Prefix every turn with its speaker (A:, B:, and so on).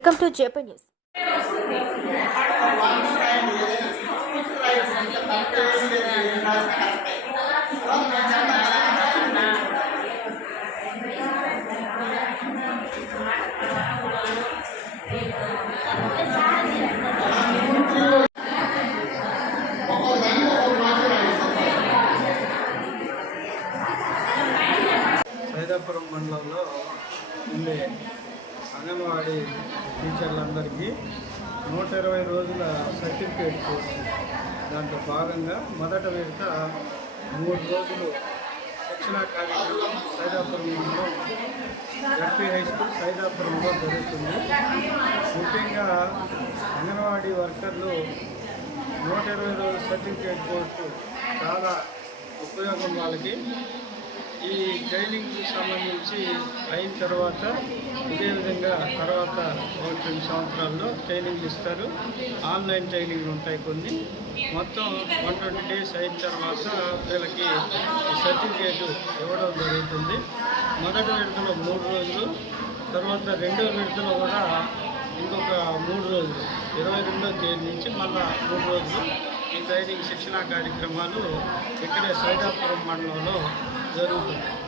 A: Welcome to JP news
B: Saidapuram మండలంలో ఉండే అంగన్వాడీ టీచర్లందరికీ నూట ఇరవై రోజుల సర్టిఫికేట్ కోర్సు. దాంట్లో భాగంగా మొదట విడత మూడు రోజులు శిక్షణ కార్యక్రమం సైదాపురంలో ఎస్పీ హై స్కూల్ సైదాపురంలో జరుగుతుంది. ముఖ్యంగా అంగన్వాడీ వర్కర్లు నూట ఇరవై రోజుల సర్టిఫికేట్ కోర్సు చాలా ఉపయోగం వాళ్ళకి. ఈ ట్రైనింగ్ సంబంధించి అయిన తర్వాత ఇదే విధంగా తర్వాత ఒకటి రెండు సంవత్సరాల్లో ట్రైనింగ్ ఇస్తారు. ఆన్లైన్ ట్రైనింగ్ ఉంటాయి కొన్ని. మొత్తం వన్ ట్వంటీ డేస్ అయిన తర్వాత వీళ్ళకి సర్టిఫికేట్ ఇవ్వడం జరుగుతుంది. మొదటి విడతలో మూడు రోజులు తర్వాత రెండో విడతలో కూడా ఇంకొక మూడు రోజులు ఇరవై రెండో తేదీ నుంచి మళ్ళా మూడు రోజులు ఈ ట్రైనింగ్ శిక్షణా కార్యక్రమాలు ఇక్కడే సైదాపురం మండలంలో 这部分。